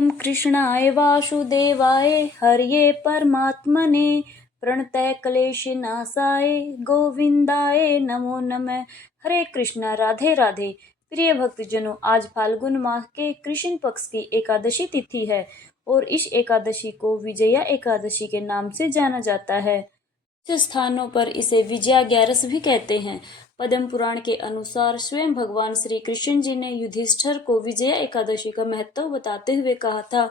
ओम कृष्णाय वासुदेवाय हरये परमात्मने प्रणतः क्लेशनाशाय गोविंदाय नमो नमः। हरे कृष्णा। राधे राधे। प्रिय भक्तजनों, आज फाल्गुन माह के कृष्ण पक्ष की एकादशी तिथि है और इस एकादशी को विजया एकादशी के नाम से जाना जाता है। कुछ स्थानों पर इसे विजया ग्यारस भी कहते हैं। पद्म पुराण के अनुसार स्वयं भगवान श्री कृष्ण जी ने युधिष्ठिर को विजया एकादशी का महत्व बताते हुए कहा था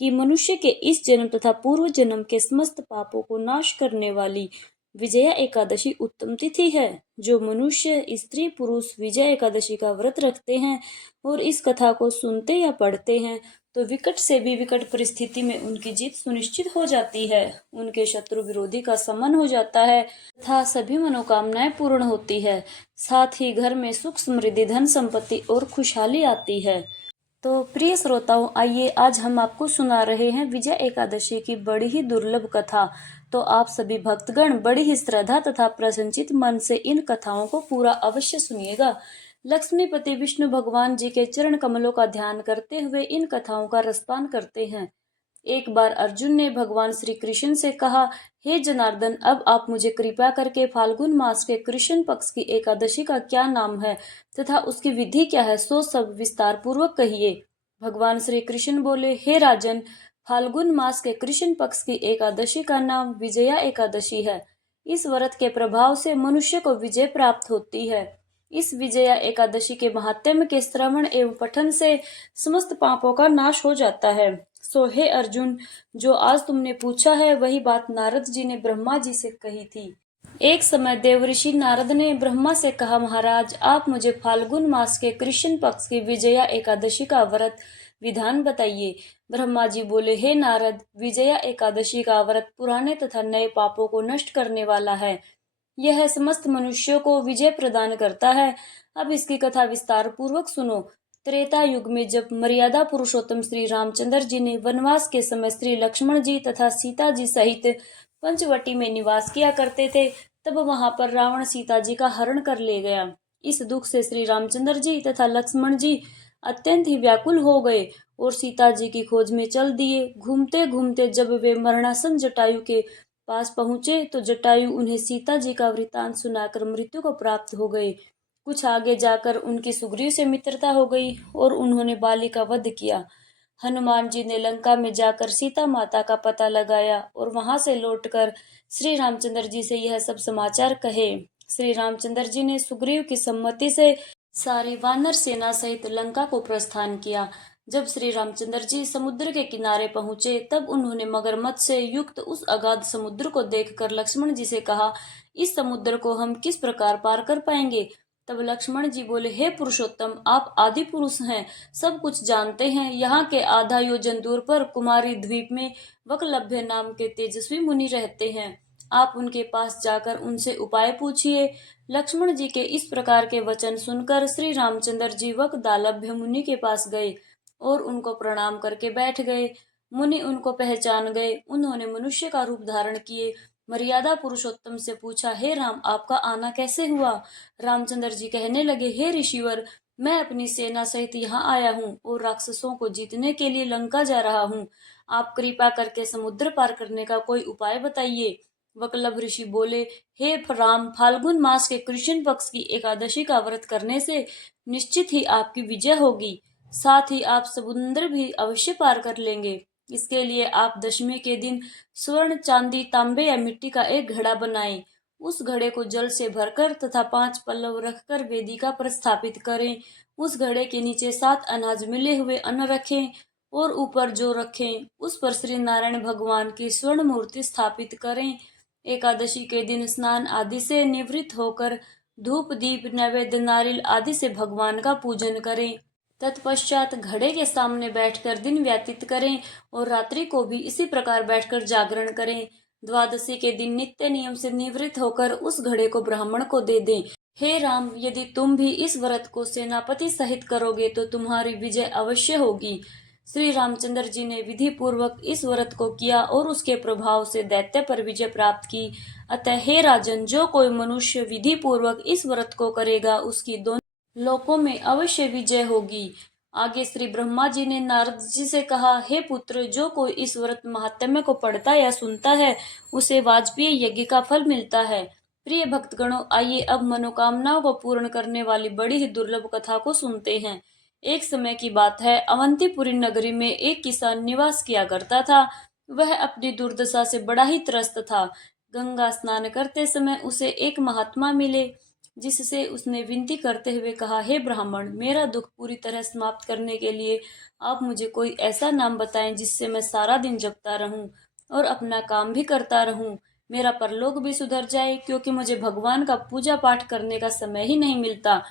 कि मनुष्य के इस जन्म तथा पूर्व जन्म के समस्त पापों को नाश करने वाली विजया एकादशी उत्तम तिथि है। जो मनुष्य स्त्री पुरुष विजया एकादशी का व्रत रखते हैं और इस कथा को सुनते या पढ़ते हैं तो विकट से भी विकट परिस्थिति में उनकी जीत सुनिश्चित हो जाती है, उनके शत्रु विरोधी का समन हो जाता है तथा सभी मनोकामनाएं पूर्ण होती है। साथ ही घर में सुख समृद्धि धन संपत्ति और खुशहाली आती है। तो प्रिय श्रोताओं, आइए आज हम आपको सुना रहे हैं विजया एकादशी की बड़ी ही दुर्लभ कथा। तो आप सभी भक्तगण बड़ी ही श्रद्धा तथा प्रसन्नचित मन से इन कथाओं को पूरा अवश्य सुनिएगा। लक्ष्मीपति विष्णु भगवान जी के चरण कमलों का ध्यान करते हुए इन कथाओं का रसपान करते हैं। एक बार अर्जुन ने भगवान श्री कृष्ण से कहा, हे जनार्दन, अब आप मुझे कृपा करके फाल्गुन मास के कृष्ण पक्ष की एकादशी का क्या नाम है तथा उसकी विधि क्या है, सो सब विस्तार पूर्वक कहिए। भगवान श्री कृष्ण बोले, हे राजन, फाल्गुन मास के कृष्ण पक्ष की एकादशी का नाम विजया एकादशी है। इस व्रत के प्रभाव से मनुष्य को विजय प्राप्त होती है। इस विजया एकादशी के महात्म्य के श्रवण एवं पठन से समस्त पापों का नाश हो जाता है। सो हे अर्जुन, जो आज तुमने पूछा है वही बात नारद जी ने ब्रह्मा जी से कही थी। एक समय देवऋषि नारद ने ब्रह्मा से कहा, महाराज, आप मुझे फाल्गुन मास के कृष्ण पक्ष की विजया एकादशी का व्रत विधान बताइए। ब्रह्मा जी बोले, हे नारद, विजया एकादशी का व्रत पुराने तथा नए पापों को नष्ट करने वाला है। यह समस्त मनुष्यों को विजय प्रदान करता है। अब इसकी कथा विस्तार पूर्वक सुनो। त्रेता युग में जब मर्यादा पुरुषोत्तम श्री रामचंद्र जी ने वनवास के समय श्री लक्ष्मण जी तथा सीता जी सहित पंचवटी में निवास किया करते थे, तब वहां पर रावण सीता जी का हरण कर ले गया। इस दुख से श्री रामचंद्र जी तथा लक्ष्मण जी अत्यंत ही व्याकुल हो गए और सीता जी की खोज में चल दिए। घूमते घूमते जब वे मरणासन जटायु के पास पहुंचे तो जटायु उन्हें सीता जी का वृतांत सुनाकर मृत्यु को प्राप्त हो गए। कुछ आगे जाकर उनकी सुग्रीव से मित्रता हो गई और उन्होंने बाली का वध किया। हनुमान जी ने लंका में जाकर सीता माता का पता लगाया और वहां से लौटकर श्री रामचंद्र जी से यह सब समाचार कहे। श्री रामचंद्र जी ने सुग्रीव की सम्मति से सारी वानर सेना सहित लंका को प्रस्थान किया। जब श्री रामचंद्र जी समुद्र के किनारे पहुंचे तब उन्होंने मगरमच्छ से युक्त उस अगाध समुद्र को देखकर लक्ष्मण जी से कहा, इस समुद्र को हम किस प्रकार पार कर पाएंगे। तब लक्ष्मण जी बोले, हे पुरुषोत्तम, आप आदि पुरुष हैं, सब कुछ जानते हैं। यहाँ के आधा योजन दूर पर कुमारी द्वीप में वकलभ्य नाम के तेजस्वी मुनि रहते हैं। आप उनके पास जाकर उनसे उपाय पूछिए। लक्ष्मण जी के इस प्रकार के वचन सुनकर श्री रामचंद्र जी वकदालभ्य मुनि के पास गए और उनको प्रणाम करके बैठ गए। मुनि उनको पहचान गए। उन्होंने मनुष्य का रूप धारण किए मर्यादा पुरुषोत्तम से पूछा, हे राम, आपका आना कैसे हुआ। रामचंद्र जी कहने लगे, हे ऋषिवर, मैं अपनी सेना सहित यहाँ आया हूँ और राक्षसों को जीतने के लिए लंका जा रहा हूँ। आप कृपा करके समुद्र पार करने का कोई उपाय बताइए। वकलभ ऋषि बोले, हे राम, फाल्गुन मास के कृष्ण पक्ष की एकादशी का व्रत करने से निश्चित ही आपकी विजय होगी। साथ ही आप समुद्र भी अवश्य पार कर लेंगे। इसके लिए आप दशमी के दिन स्वर्ण, चांदी, तांबे या मिट्टी का एक घड़ा बनाएं। उस घड़े को जल से भरकर तथा 5 पल्लव रखकर वेदिका पर स्थापित करें। उस घड़े के नीचे 7 अनाज मिले हुए अन्न रखें और ऊपर जो रखें उस पर श्री नारायण भगवान की स्वर्ण मूर्ति स्थापित करें। एकादशी के दिन स्नान आदि से निवृत्त होकर धूप, दीप, नैवेद्य, नारियल आदि से भगवान का पूजन करें। तत्पश्चात घड़े के सामने बैठकर दिन व्यतीत करें और रात्रि को भी इसी प्रकार बैठकर जागरण करें। द्वादशी के दिन नित्य नियम से निवृत्त होकर उस घड़े को ब्राह्मण को दे दें। हे राम, यदि तुम भी इस व्रत को सेनापति सहित करोगे तो तुम्हारी विजय अवश्य होगी। श्री रामचंद्र जी ने विधि पूर्वक इस व्रत को किया और उसके प्रभाव से दैत्य पर विजय प्राप्त की। अतः हे राजन, जो कोई मनुष्य विधि पूर्वक इस व्रत को करेगा उसकी दोनों लोकों में अवश्य विजय होगी। आगे श्री ब्रह्मा जी ने नारद जी से कहा, हे पुत्र, जो कोई इस व्रत महात्म्य को पढ़ता या सुनता है उसे वाजपेयी यज्ञ का फल मिलता है। प्रिय भक्तगणों, आइए अब मनोकामनाओं को पूर्ण करने वाली बड़ी ही दुर्लभ कथा को सुनते हैं। एक समय की बात है, अवंतीपुरी नगरी में एक किसान निवास किया करता था। वह अपनी दुर्दशा से बड़ा ही त्रस्त था। गंगा स्नान करते समय उसे एक महात्मा मिले, जिससे उसने विनती करते हुए कहा, हे ब्राह्मण, मेरा दुख पूरी तरह समाप्त करने के लिए आप मुझे कोई ऐसा नाम बताएं जिससे मैं सारा दिन जपता रहूं और अपना काम भी करता रहूं। मेरा परलोक भी सुधर जाए, क्योंकि मुझे भगवान का पूजा पाठ करने का समय ही नहीं मिलता।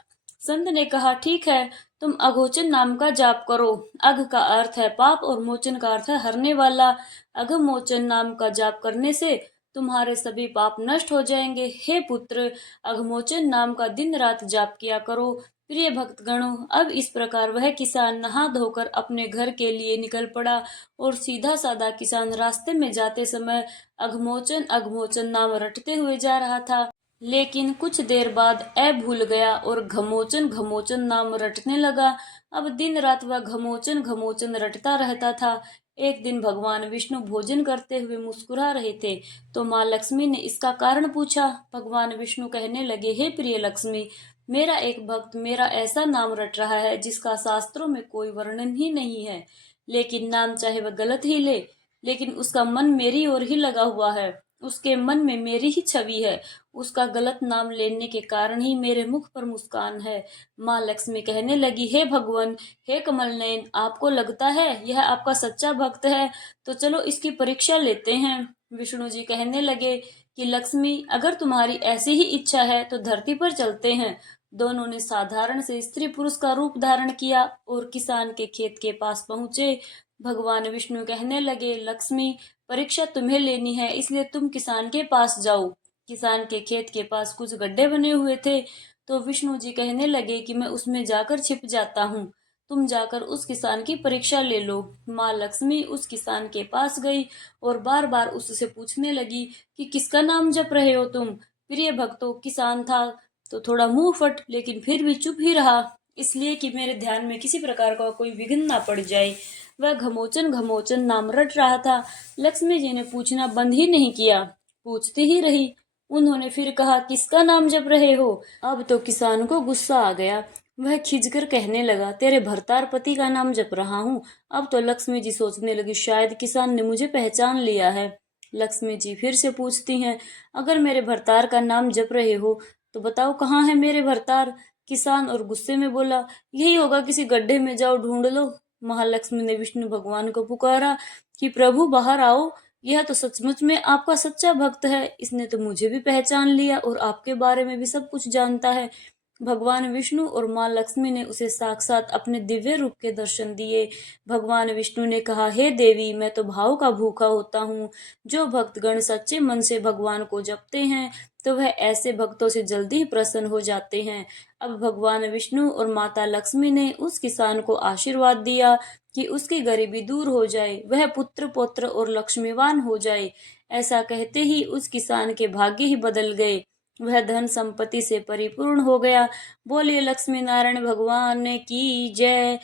संत ने कहा, ठीक है, तुम अघोचन नाम का जाप करो। अघ का अर्थ है पाप और मोचन का अर्थ है हरने वाला। अघमोचन नाम का जाप करने से तुम्हारे सभी पाप नष्ट हो जाएंगे। हे पुत्र, अघमोचन नाम का दिन रात जाप किया करो। प्रिय भक्तगणों, अब इस प्रकार वह किसान नहा धोकर अपने घर के लिए निकल पड़ा और सीधा साधा किसान रास्ते में जाते समय अघमोचन अघमोचन नाम रटते हुए जा रहा था। लेकिन कुछ देर बाद भूल गया और घमोचन घमोचन नाम रटने लगा। अब दिन रात वह घमोचन घमोचन रटता रहता था। एक दिन भगवान विष्णु भोजन करते हुए मुस्कुरा रहे थे, तो माँ लक्ष्मी ने इसका कारण पूछा। भगवान विष्णु कहने लगे, हे प्रिय लक्ष्मी, मेरा एक भक्त मेरा ऐसा नाम रट रहा है जिसका शास्त्रों में कोई वर्णन ही नहीं है। लेकिन नाम चाहे वह गलत ही ले, लेकिन उसका मन मेरी ओर ही लगा हुआ है। उसके मन में मेरी ही छवि है। उसका गलत नाम लेने के कारण ही मेरे मुख पर मुस्कान है। माँ लक्ष्मी कहने लगी, हे भगवान, हे कमल नयन, आपको लगता है यह आपका सच्चा भक्त है, तो चलो इसकी परीक्षा लेते हैं। विष्णु जी कहने लगे कि लक्ष्मी, अगर तुम्हारी ऐसी ही इच्छा है तो धरती पर चलते हैं। दोनों ने साधारण से स्त्री पुरुष का रूप धारण किया और किसान के खेत के पास पहुंचे। भगवान विष्णु कहने लगे, लक्ष्मी, परीक्षा तुम्हें लेनी है, इसलिए तुम किसान के पास जाओ। किसान के खेत के पास कुछ गड्ढे बने हुए थे, तो विष्णु जी कहने लगे कि मैं उसमें जाकर छिप जाता हूँ, तुम जाकर उस किसान की परीक्षा ले लो। माँ लक्ष्मी उस किसान के पास गई और बार बार उससे पूछने लगी कि किसका नाम जप रहे हो तुम। प्रिय भक्तों, किसान था तो थोड़ा मुंह फट, लेकिन फिर भी चुप ही रहा, इसलिए कि मेरे ध्यान में किसी प्रकार का कोई विघ्न ना पड़ जाए। वह घमोचन घमोचन नाम रट रहा था। लक्ष्मी जी ने पूछना बंद ही नहीं किया, पूछती ही रही। उन्होंने फिर कहा, किसका नाम जप रहे हो। अब तो किसान को गुस्सा आ गया। वह खिंचकर कहने लगा, तेरे भरतार पति का नाम जप रहा हूँ। अब तो लक्ष्मी जी सोचने लगी, शायद किसान ने मुझे पहचान लिया है। लक्ष्मी जी फिर से पूछती हैं, अगर मेरे भरतार का नाम जप रहे हो तो बताओ कहाँ है मेरे भरतार। किसान और गुस्से में बोला, यही होगा, किसी गड्ढे में जाओ ढूंढ लो। महालक्ष्मी ने विष्णु भगवान को पुकारा कि प्रभु बाहर आओ, यह तो सचमुच में आपका सच्चा भक्त है। इसने तो मुझे भी पहचान लिया और आपके बारे में भी सब कुछ जानता है। भगवान विष्णु और माँ लक्ष्मी ने उसे साक्षात अपने दिव्य रूप के दर्शन दिए। भगवान विष्णु ने कहा, हे देवी, मैं तो भाव का भूखा होता हूँ। जो भक्तगण सच्चे मन से भगवान को जपते हैं तो वह ऐसे भक्तों से जल्दी ही प्रसन्न हो जाते हैं। अब भगवान विष्णु और माता लक्ष्मी ने उस किसान को आशीर्वाद दिया कि उसकी गरीबी दूर हो जाए, वह पुत्र पौत्र और लक्ष्मीवान हो जाए। ऐसा कहते ही उस किसान के भाग्य ही बदल गए। वह धन संपत्ति से परिपूर्ण हो गया। बोलिए लक्ष्मी नारायण भगवान की जय।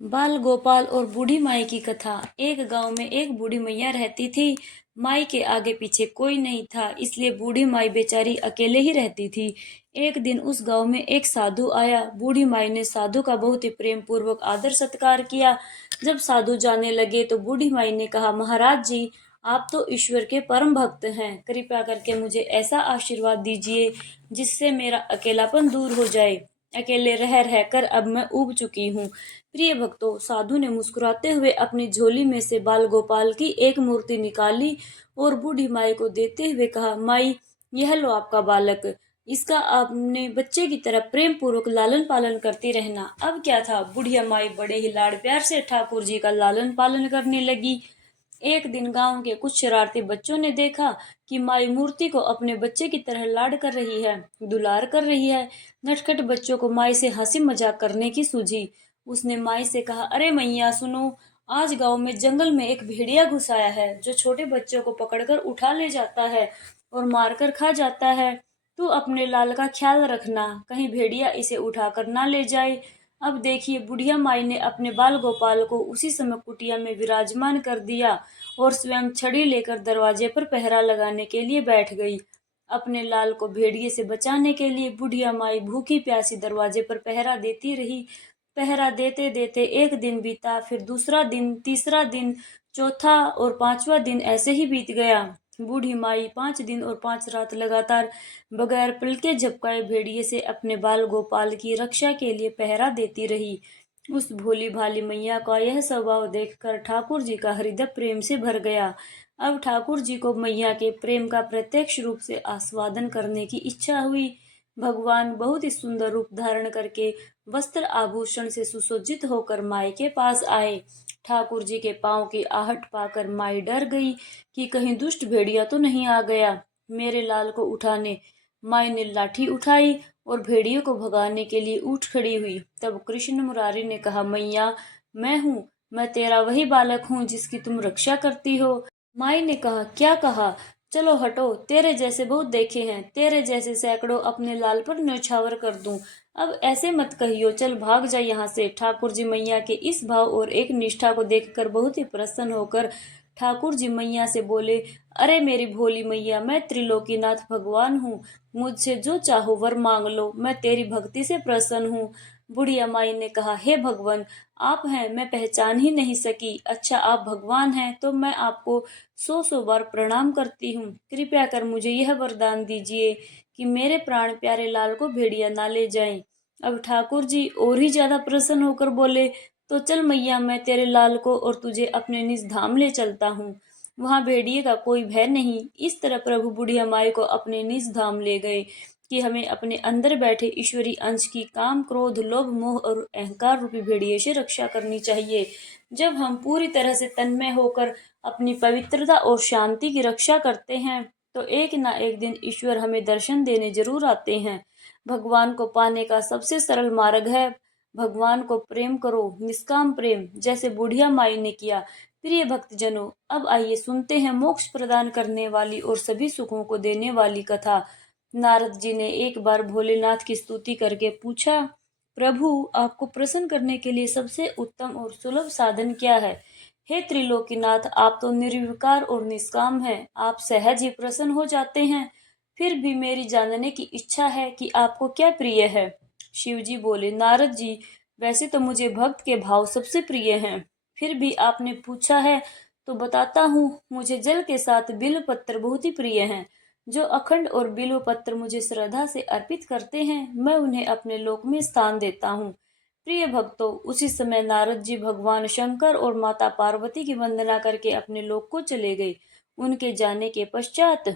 बाल गोपाल और बूढ़ी माई की कथा। एक गांव में एक बूढ़ी मैया रहती थी। माई के आगे पीछे कोई नहीं था, इसलिए बूढ़ी माई बेचारी अकेले ही रहती थी। एक दिन उस गांव में एक साधु आया। बूढ़ी माई ने साधु का बहुत ही प्रेम पूर्वक आदर सत्कार किया। जब साधु जाने लगे तो बूढ़ी माई ने कहा, महाराज जी, आप तो ईश्वर के परम भक्त हैं, कृपया करके मुझे ऐसा आशीर्वाद दीजिए जिससे मेरा अकेलापन दूर हो जाए। अकेले रह रहकर अब मैं ऊब चुकी हूँ। प्रिय भक्तों, साधु ने मुस्कुराते हुए अपनी झोली में से बाल गोपाल की एक मूर्ति निकाली और बूढ़ी माई को देते हुए कहा, माई, यह लो आपका बालक, इसका आपने बच्चे की तरह प्रेम पूर्वक लालन पालन करती रहना। अब क्या था, बुढ़िया माई बड़े ही लाड़ प्यार से ठाकुर जी का लालन पालन करने लगी। एक दिन गांव के कुछ शरारती बच्चों ने देखा कि माई मूर्ति को अपने बच्चे की तरह लाड कर रही है, दुलार कर रही है। नटखट बच्चों को माई से हंसी मजाक करने की सूझी। उसने माई से कहा, अरे मैया सुनो, आज गांव में जंगल में एक भेड़िया घुस आया है जो छोटे बच्चों को पकड़कर उठा ले जाता है और मारकर खा जाता है। तू अपने लाल का ख्याल रखना, कहीं भेड़िया इसे उठाकर ना ले जाए। अब देखिए, बुढ़िया माई ने अपने बाल गोपाल को उसी समय कुटिया में विराजमान कर दिया और स्वयं छड़ी लेकर दरवाजे पर पहरा लगाने के लिए बैठ गई। अपने लाल को भेड़िए से बचाने के लिए बुढ़िया माई भूखी प्यासी दरवाजे पर पहरा देती रही। पहरा देते देते एक दिन बीता, फिर दूसरा दिन, तीसरा दिन, चौथा और पांचवा दिन ऐसे ही बीत गया। बूढ़ी माई 5 दिन और 5 रात लगातार बगैर पलके झपकाए भेड़िए से अपने बाल गोपाल की रक्षा के लिए पहरा देती रही। उस भोली भाली मैया का यह स्वभाव देखकर ठाकुर जी का हृदय प्रेम से भर गया। अब ठाकुर जी को मैया के प्रेम का प्रत्यक्ष रूप से आस्वादन करने की इच्छा हुई। भगवान बहुत ही सुंदर रूप धारण करके वस्त्र आभूषण से सुसज्जित होकर माई के पास आए। ठाकुर जी के पांव की आहट पाकर माई डर गई कि कहीं दुष्ट भेड़िया तो नहीं आ गया मेरे लाल को उठाने। माई ने लाठी उठाई और भेड़िए को भगाने के लिए उठ खड़ी हुई। तब कृष्ण मुरारी ने कहा, मैया, मैं तेरा वही बालक हूँ जिसकी तुम रक्षा करती हो। माई ने कहा, क्या कहा? चलो हटो, तेरे जैसे बहुत देखे हैं, तेरे जैसे सैकड़ों अपने लाल पर न्यौछावर कर दूं। अब ऐसे मत कहियो, चल भाग जा यहाँ से। ठाकुर जी मैया के इस भाव और एक निष्ठा को देखकर बहुत ही प्रसन्न होकर ठाकुर जी मैया से बोले, अरे मेरी भोली मैया, मैं त्रिलोकीनाथ भगवान हूँ, मुझसे जो चाहो वर मांग लो, मैं तेरी भक्ति से प्रसन्न हूँ। बुढ़िया माई ने कहा, हे भगवान, आप हैं, मैं पहचान ही नहीं सकी। अच्छा, आप भगवान हैं तो मैं आपको 100 बार प्रणाम करती हूँ। कृपया कर मुझे यह वरदान दीजिए कि मेरे प्राण प्यारे लाल को भेड़िया ना ले जाएं। अब ठाकुर जी और ही ज्यादा प्रसन्न होकर बोले, तो चल मैया, मैं तेरे लाल को और तुझे अपने निज धाम ले चलता हूँ, वहां भेड़िए का कोई भय नहीं। इस तरह प्रभु बुढ़िया माई को अपने निज धाम ले गए कि हमें अपने अंदर बैठे ईश्वरी अंश की काम, क्रोध, लोभ, मोह और अहंकार रूपी भेड़िए से रक्षा करनी चाहिए। जब हम पूरी तरह से तन्मय होकर अपनी पवित्रता और शांति की रक्षा करते हैं तो एक ना एक दिन ईश्वर हमें दर्शन देने जरूर आते हैं। भगवान को पाने का सबसे सरल मार्ग है भगवान को प्रेम करो, निष्काम प्रेम, जैसे बुढ़िया माई ने किया। प्रिय भक्तजनों, अब आइए सुनते हैं मोक्ष प्रदान करने वाली और सभी सुखों को देने वाली कथा। नारद जी ने एक बार भोलेनाथ की स्तुति करके पूछा, प्रभु, आपको प्रसन्न करने के लिए सबसे उत्तम और सुलभ साधन क्या है? हे त्रिलोकीनाथ, आप तो निर्विकार और निष्काम हैं, आप सहज ही प्रसन्न हो जाते हैं। फिर भी मेरी जानने की इच्छा है कि आपको क्या प्रिय है। शिव जी बोले, नारद जी, वैसे तो मुझे भक्त के भाव सबसे प्रिय हैं, फिर भी आपने पूछा है तो बताता हूँ। मुझे जल के साथ बिल्व पत्र बहुत ही प्रिय हैं। जो अखंड और बिल्व पत्र मुझे श्रद्धा से अर्पित करते हैं, मैं उन्हें अपने लोक में स्थान देता हूँ। प्रिय भक्तों, उसी समय नारद जी भगवान शंकर और माता पार्वती की वंदना करके अपने लोक को चले गए। उनके जाने के पश्चात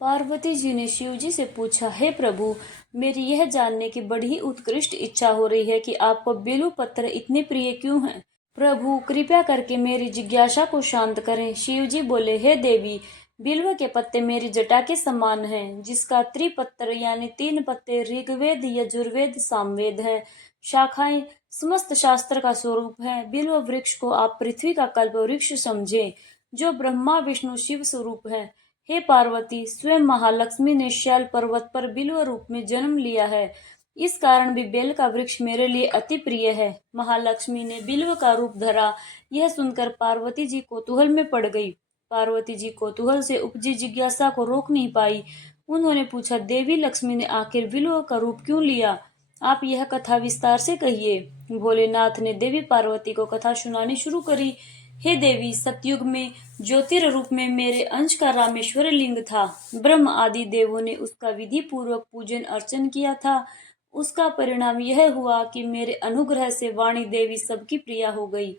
पार्वती जी ने शिव जी से पूछा, हे प्रभु, मेरी यह जानने की बड़ी ही उत्कृष्ट इच्छा हो रही है कि आपको बिल्व पत्र इतने प्रिय क्यों हैं। प्रभु, कृपया करके मेरी जिज्ञासा को शांत करें। शिव जी बोले, हे देवी, बिल्व के पत्ते मेरी जटा के समान हैं, जिसका त्रिपत्र यानी 3 पत्ते ऋग्वेद, यजुर्वेद, सामवेद है। शाखाएं समस्त शास्त्र का स्वरूप है। बिल्व वृक्ष को आप पृथ्वी का कल्प वृक्ष समझें, जो ब्रह्मा विष्णु शिव स्वरूप है। हे पार्वती, स्वयं महालक्ष्मी ने शैल पर्वत पर बिल्व रूप में जन्म लिया है। इस कारण भी बेल का वृक्ष मेरे लिए अति प्रिय है। महालक्ष्मी ने बिल्व का रूप धरा, यह सुनकर पार्वती जी कौतूहल में पड़ गई। पार्वती जी कौतूहल से उपजी जिज्ञासा को रोक नहीं पाई। उन्होंने पूछा, देवी लक्ष्मी ने आखिर बिल्व का रूप क्यों लिया? आप यह कथा विस्तार से कहिए। भोलेनाथ ने देवी पार्वती को कथा सुनानी शुरू करी। हे देवी, सतयुग में ज्योतिर रूप में मेरे अंश का रामेश्वर लिंग था। ब्रह्म आदि देवों ने उसका विधि पूर्वक पूजन अर्चन किया था। उसका परिणाम यह हुआ कि मेरे अनुग्रह से वाणी देवी सबकी प्रिया हो गई।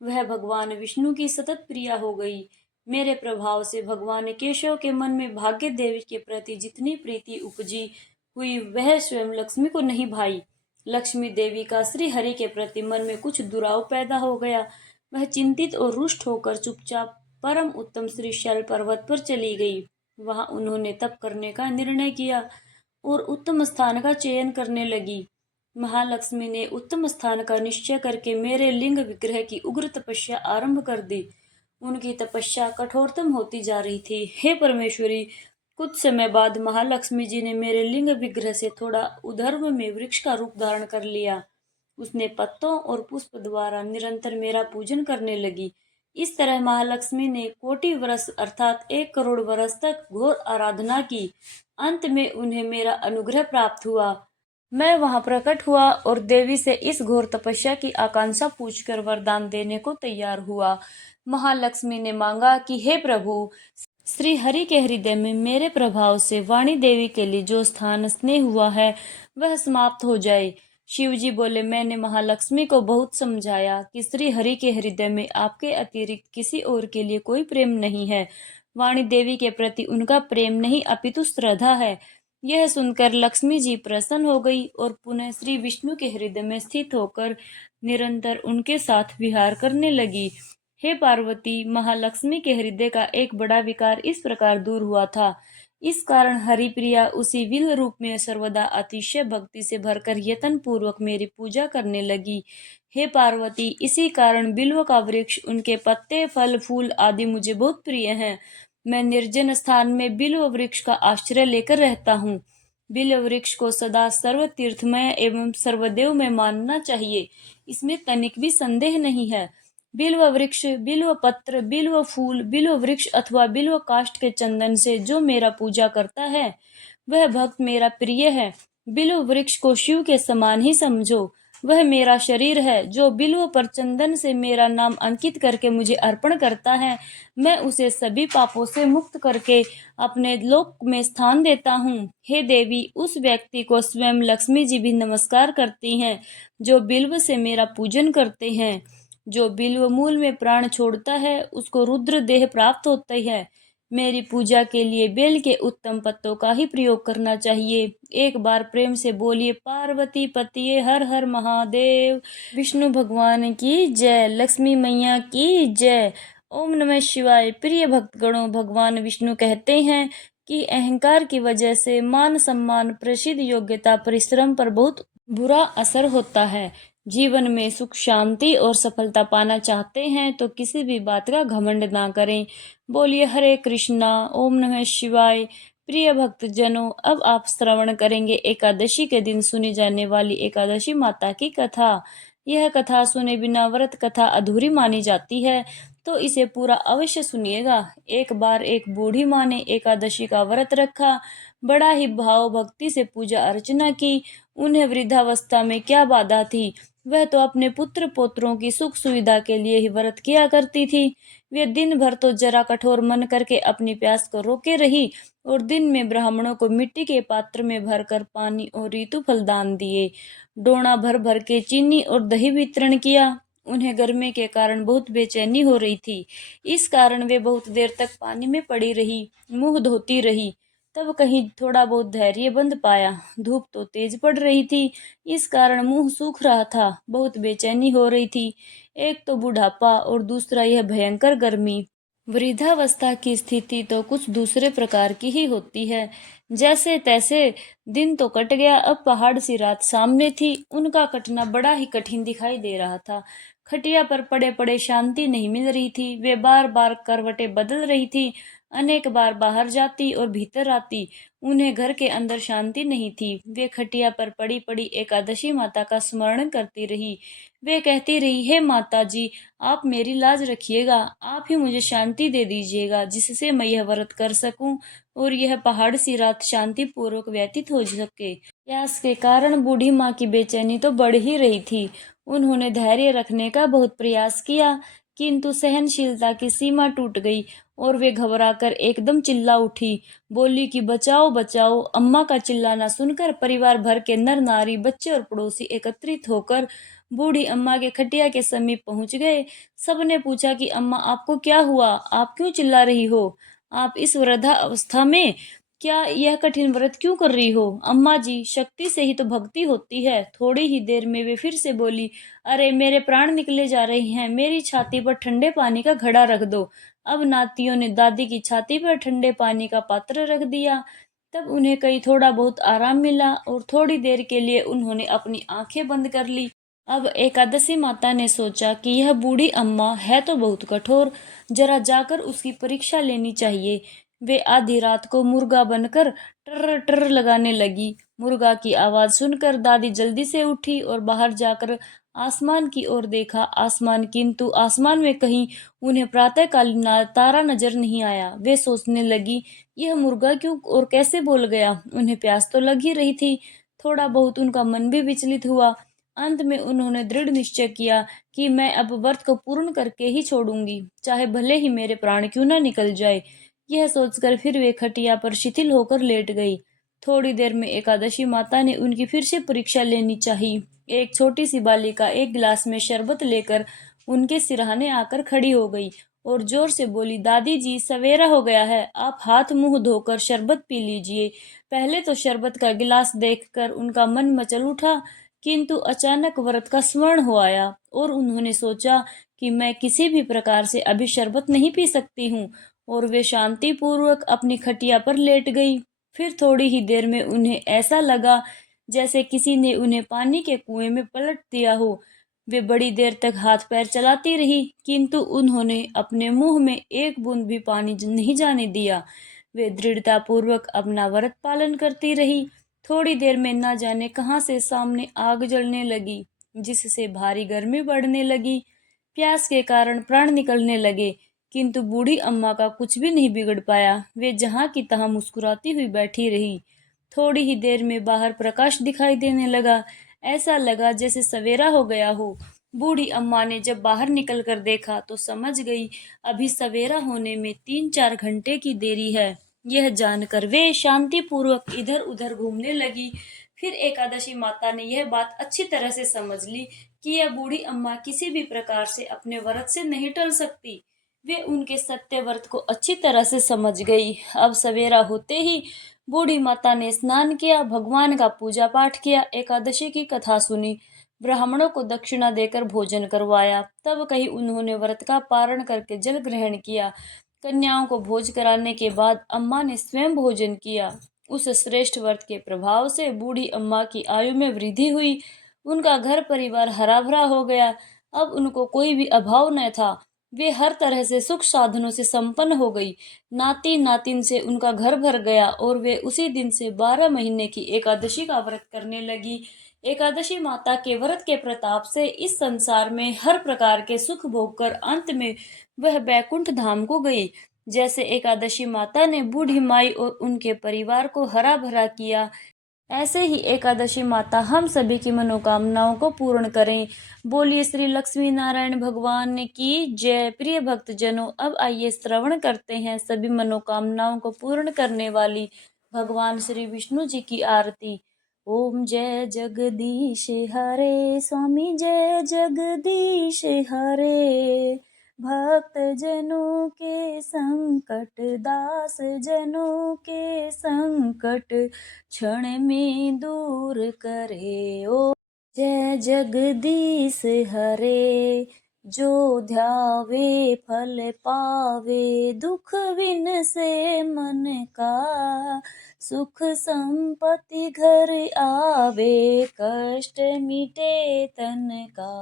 वह भगवान विष्णु की सतत प्रिया हो गई। मेरे प्रभाव से भगवान केशव के मन में भाग्य देवी के प्रति जितनी प्रीति उपजी हुई, वह स्वयं लक्ष्मी को नहीं भाई। लक्ष्मी देवी का श्री हरि के प्रति मन में कुछ दुराव पैदा हो गया। वह चिंतित और रुष्ट होकर चुपचाप परम उत्तम श्री शैल पर्वत पर चली गई। वहां उन्होंने तप करने का निर्णय किया और उत्तम स्थान का चयन करने लगी। महालक्ष्मी ने उत्तम स्थान का निश्चय करके मेरे लिंग विग्रह की उग्र तपस्या आरंभ कर दी। उनकी तपस्या कठोरतम होती जा रही थी। हे परमेश्वरी, कुछ समय बाद महालक्ष्मी जी ने मेरे लिंग विग्रह से थोड़ा उधर्व में वृक्ष का रूप धारण कर लिया। उसने पत्तों और पुष्प द्वारा निरंतर मेरा पूजन करने लगी। इस तरह महालक्ष्मी ने कोटि वर्ष अर्थात 1 करोड़ वर्ष तक घोर आराधना की। अंत में उन्हें मेरा अनुग्रह प्राप्त हुआ। मैं वहां प्रकट हुआ और देवी से इस घोर तपस्या की आकांक्षा पूछकर वरदान देने को तैयार हुआ। महालक्ष्मी ने मांगा कि हे प्रभु, श्री हरि के हृदय में मेरे प्रभाव से वाणी देवी के लिए जो स्थान स्नेह हुआ है वह समाप्त हो जाए। शिवजी बोले, मैंने महालक्ष्मी को बहुत समझाया कि श्री हरि के हृदय में आपके अतिरिक्त किसी और के लिए कोई प्रेम नहीं है। वाणी देवी के प्रति उनका प्रेम नहीं अपितु श्रद्धा है। यह सुनकर लक्ष्मी जी प्रसन्न हो गई और पुनः श्री विष्णु के हृदय में स्थित होकर निरंतर उनके साथ विहार करने लगी। हे पार्वती, महालक्ष्मी के हृदय का एक बड़ा विकार इस प्रकार दूर हुआ था। इस कारण हरिप्रिया उसी विल रूप में सर्वदा अतिशय भक्ति से भरकर यत्न पूर्वक मेरी पूजा करने लगी। हे पार्वती, इसी कारण बिल्व का वृक्ष, उनके पत्ते, फल, फूल आदि मुझे बहुत प्रिय हैं। मैं निर्जन स्थान में बिल्व वृक्ष का आश्रय लेकर रहता हूँ। बिल्व वृक्ष को सदा सर्व तीर्थमय एवं सर्वदेवमय मानना चाहिए, इसमें तनिक भी संदेह नहीं है। बिल्व वृक्ष, बिल्व पत्र, बिल्व फूल, बिल्व वृक्ष अथवा बिल्व काष्ठ के चंदन से जो मेरा पूजा करता है वह भक्त मेरा प्रिय है। बिल्व वृक्ष को शिव के समान ही समझो। वह मेरा शरीर है। जो बिल्व पर चंदन से मेरा नाम अंकित करके मुझे अर्पण करता है, मैं उसे सभी पापों से मुक्त करके अपने लोक में स्थान देता हूँ। हे देवी, उस व्यक्ति को स्वयं लक्ष्मी जी भी नमस्कार करती हैं जो बिल्व से मेरा पूजन करते हैं। जो बिल्व मूल में प्राण छोड़ता है उसको रुद्र देह प्राप्त होती है। मेरी पूजा के लिए बेल के उत्तम पत्तों का ही प्रयोग करना चाहिए। एक बार प्रेम से बोलिए, पार्वती पतिये हर हर महादेव। विष्णु भगवान की जय, लक्ष्मी मैया की जय। ओम नमः शिवाय। प्रिय भक्तगणों, भगवान विष्णु कहते हैं कि अहंकार की वजह से मान सम्मान, प्रसिद्ध, योग्यता, परिश्रम पर बहुत बुरा असर होता है। जीवन में सुख, शांति और सफलता पाना चाहते हैं तो किसी भी बात का घमंड ना करें। बोलिए हरे कृष्णा। ओम नमः शिवाय। प्रिय भक्त जनों, अब आप श्रवण करेंगे एकादशी के दिन सुनी जाने वाली एकादशी माता की कथा। यह कथा सुने बिना व्रत कथा अधूरी मानी जाती है, तो इसे पूरा अवश्य सुनिएगा। एक बार एक बूढ़ी माँ ने एकादशी का व्रत रखा, बड़ा ही भाव भक्ति से पूजा अर्चना की। उन्हें वृद्धावस्था में क्या बाधा थी, वह तो अपने पुत्र पोत्रों की सुख सुविधा के लिए ही व्रत किया करती थी। वे दिन भर तो जरा कठोर मन करके अपनी प्यास को रोके रही और दिन में ब्राह्मणों को मिट्टी के पात्र में भरकर पानी और ऋतु फल दान दिए। डोना भर भर के चीनी और दही वितरण किया। उन्हें गर्मी के कारण बहुत बेचैनी हो रही थी, इस कारण वे बहुत देर तक पानी में पड़ी रही, मुंह धोती रही। तब कहीं थोड़ा बहुत धैर्य बंध पाया। धूप तो तेज पड़ रही थी, इस कारण मुंह सूख रहा था, बहुत बेचैनी हो रही थी। एक तो बुढ़ापा और दूसरा यह भयंकर गर्मी। वृद्धावस्था की स्थिति तो कुछ दूसरे प्रकार की ही होती है। जैसे तैसे दिन तो कट गया, अब पहाड़ सी रात सामने थी। उनका कटना बड़ा ही कठिन दिखाई दे रहा था। खटिया पर पड़े पड़े शांति नहीं मिल रही थी। वे बार बार करवटें बदल रही थी, अनेक बार बाहर जाती और भीतर आती। उन्हें घर के अंदर शांति नहीं थी। वे खटिया पर पड़ी पड़ी एकादशी माता का स्मरण करती रही। वे कहती रही, हे माता जी, आप मेरी लाज रखिएगा, आप ही मुझे शांति दे दीजिएगा जिससे मैं यह व्रत कर सकूं और यह पहाड़ सी रात शांति पूर्वक व्यतीत हो सके। प्यास के कारण बूढ़ी माँ की बेचैनी तो बढ़ ही रही थी। उन्होंने धैर्य रखने का बहुत प्रयास किया, किंतु सहनशीलता की सीमा टूट गई और वे घबराकर एकदम चिल्ला उठी। बोली कि बचाओ बचाओ। अम्मा का चिल्लाना सुनकर परिवार भर के नर नारी, बच्चे और पड़ोसी एकत्रित होकर बूढ़ी अम्मा के खटिया के समीप पहुंच गए। सबने पूछा कि अम्मा, आपको क्या हुआ? आप क्यों चिल्ला रही हो? आप इस वृद्धा अवस्था में क्या यह कठिन व्रत क्यों कर रही हो? अम्मा जी, शक्ति से ही तो भक्ति होती है। थोड़ी ही देर में वे फिर से बोली, अरे मेरे प्राण निकले जा रहे हैं, मेरी छाती पर ठंडे पानी का घड़ा रख दो। अब नातियों ने दादी की छाती पर ठंडे पानी का पात्र रख दिया। तब उन्हें कहीं थोड़ा बहुत आराम मिला और थोड़ी देर के लिए उन्होंने अपनी आंखें बंद कर ली। अब एकादशी माता ने सोचा कि यह बूढ़ी अम्मा है तो बहुत कठोर, जरा जाकर उसकी परीक्षा लेनी चाहिए। वे आधी रात को मुर्गा बनकर ट्र ट्र लगाने लगी। मुर्गा की आवाज सुनकर दादी जल्दी से उठी और बाहर जाकर आसमान की ओर देखा। किंतु आसमान में कहीं उन्हें प्रातःकालीन तारा नजर नहीं आया। वे सोचने लगी, यह मुर्गा क्यों और कैसे बोल गया। उन्हें प्यास तो लग ही रही थी। थोड़ा बहुत उनका मन भी विचलित हुआ। अंत में उन्होंने दृढ़ निश्चय किया कि मैं अब व्रत को पूर्ण करके ही छोड़ूंगी, चाहे भले ही मेरे प्राण क्यों न निकल जाए। यह सोचकर फिर वे खटिया पर शिथिल होकर लेट गई। थोड़ी देर में एकादशी माता ने उनकी फिर से परीक्षा लेनी चाहिए। एक छोटी सी बालिका एक गिलास में शरबत लेकर उनके सिरहाने आकर खड़ी हो गई और जोर से बोली, दादी जी, सवेरा हो गया है, आप हाथ मुंह धोकर शरबत पी लीजिए। पहले तो शरबत का गिलास देखकर उनका मन मचल उठा, किंतु अचानक व्रत का स्मरण हो आया और उन्होंने सोचा कि मैं किसी भी प्रकार से अभी शरबत नहीं पी सकती हूँ, और वे शांति पूर्वक अपनी खटिया पर लेट गई। फिर थोड़ी ही देर में उन्हें ऐसा लगा जैसे किसी ने उन्हें पानी के कुएं में पलट दिया हो। वे बड़ी देर तक हाथ पैर चलाती रही, किंतु उन्होंने अपने मुंह में एक बूंद भी पानी नहीं जाने दिया। वे दृढ़ता पूर्वक अपना व्रत पालन करती रही। थोड़ी देर में न जाने कहां से सामने आग जलने लगी, जिससे भारी गर्मी बढ़ने लगी। प्यास के कारण प्राण निकलने लगे, किंतु बूढ़ी अम्मा का कुछ भी नहीं बिगड़ पाया। वे जहां की तहां मुस्कुराती हुई बैठी रही। थोड़ी ही देर में बाहर प्रकाश दिखाई देने लगा। ऐसा लगा जैसे सवेरा हो गया हो। बूढ़ी अम्मा ने जब बाहर निकल कर देखा तो समझ गई अभी सवेरा होने में 3-4 घंटे की देरी है। यह जानकर वे शांति पूर्वक इधर उधर घूमने लगी। फिर एकादशी माता ने यह बात अच्छी तरह से समझ ली कि यह बूढ़ी अम्मा किसी भी प्रकार से अपने व्रत से नहीं टल सकती। वे उनके सत्य व्रत को अच्छी तरह से समझ गई। अब सवेरा होते ही बूढ़ी माता ने स्नान किया, भगवान का पूजा पाठ किया, एकादशी की कथा सुनी, ब्राह्मणों को दक्षिणा देकर भोजन करवाया। तब कहीं उन्होंने व्रत का पारण करके जल ग्रहण किया। कन्याओं को भोज कराने के बाद अम्मा ने स्वयं भोजन किया। उस श्रेष्ठ व्रत के प्रभाव से बूढ़ी अम्मा की आयु में वृद्धि हुई। उनका घर परिवार हरा भरा हो गया। अब उनको कोई भी अभाव न था। वे हर तरह से सुख साधनों से संपन्न हो गई। नाती नातिन से उनका घर भर गया और वे उसी दिन से 12 महीने की एकादशी का व्रत करने लगी। एकादशी माता के व्रत के प्रताप से इस संसार में हर प्रकार के सुख भोग कर अंत में वह बैकुंठ धाम को गई। जैसे एकादशी माता ने बूढ़ी माई और उनके परिवार को हरा भरा किया, ऐसे ही एकादशी माता हम सभी की मनोकामनाओं को पूर्ण करें। बोलिए श्री लक्ष्मी नारायण भगवान की जय। प्रिय भक्त जनों, अब आइए श्रवण करते हैं सभी मनोकामनाओं को पूर्ण करने वाली भगवान श्री विष्णु जी की आरती। ओम जय जगदीश हरे स्वामी, जय जगदीश हरे। भक्त जनों के संकट, दास जनों के संकट क्षण में दूर करे। ओ जय जगदीश हरे। जो ध्यावे फल पावे, दुख विन से मन का, सुख संपत्ति घर आवे, कष्ट मिटे तन का।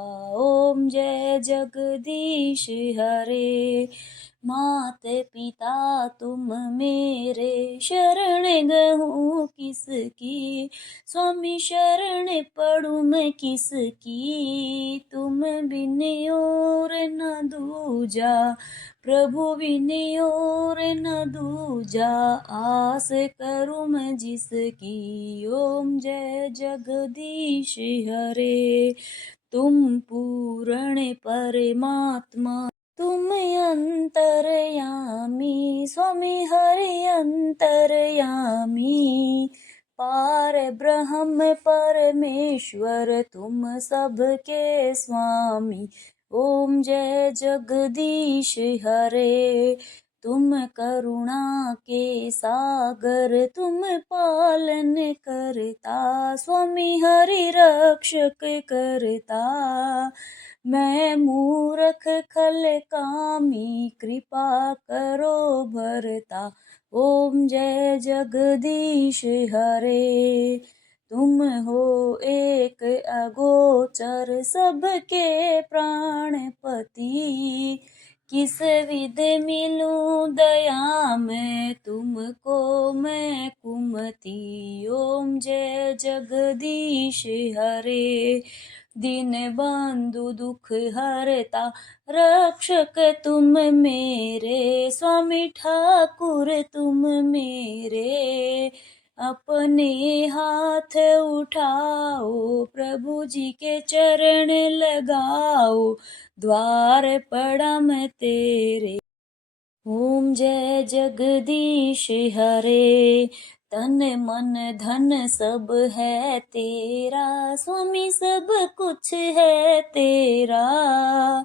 ओम जय जगदीश हरे। मात पिता तुम मेरे, शरण गहूँ किसकी, स्वामी शरण पढ़ूँ मैं किसकी। तुम बिन और न दूजा, प्रभु बिन और न दूजा, आस करूँ मैं जिसकी। ओम जय जगदीश हरे। तुम पूर्ण परमात्मा, तुम अंतर्यामी, स्वामी हरि अंतर्यामी। पार ब्रह्म परमेश्वर, तुम सबके स्वामी। ओम जय जगदीश हरे। तुम करुणा के सागर, तुम पालन करता, स्वामी हरि रक्षक करता। मैं मूरख खल कामी, कृपा करो भरता। ओम जय जगदीश हरे। तुम हो एक अगोचर, सबके प्राणपति, किस विध मिलूं दया में तुमको मैं कुमति। ओम जय जगदीश हरे, दीन बंधु दुख हरता रक्षक तुम मेरे। स्वामी ठाकुर तुम मेरे, अपने हाथ उठाओ प्रभु जी के चरण लगाओ, द्वार पड़ा मैं तेरे। ओम जय जगदीश हरे, तन मन धन सब है तेरा। स्वामी सब कुछ है तेरा,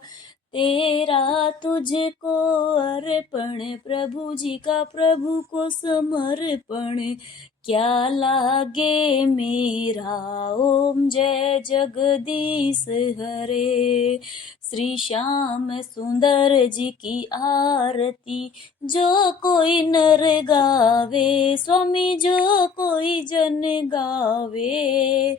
तेरा तुझको अर्पण प्रभु जी का प्रभु को समर्पण, क्या लागे मेरा। ओम जय जगदीश हरे, श्री श्याम सुंदर जी की आरती जो कोई नर गावे। स्वामी जो कोई जन गावे,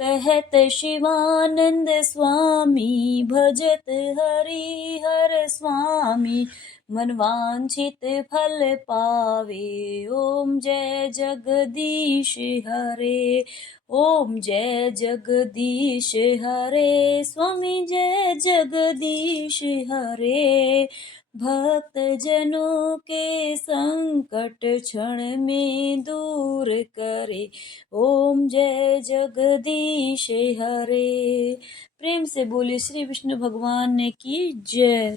कहत शिवानंद स्वामी भजत हरि हर स्वामी, मन वांछित फल पावे। ओम जय जगदीश हरे, ओम जय जगदीश हरे, स्वामी जय जगदीश हरे। भक्त जनों के संकट क्षण में दूर करे। ओम जय जगदीश हरे। प्रेम से बोले श्री विष्णु भगवान की जय।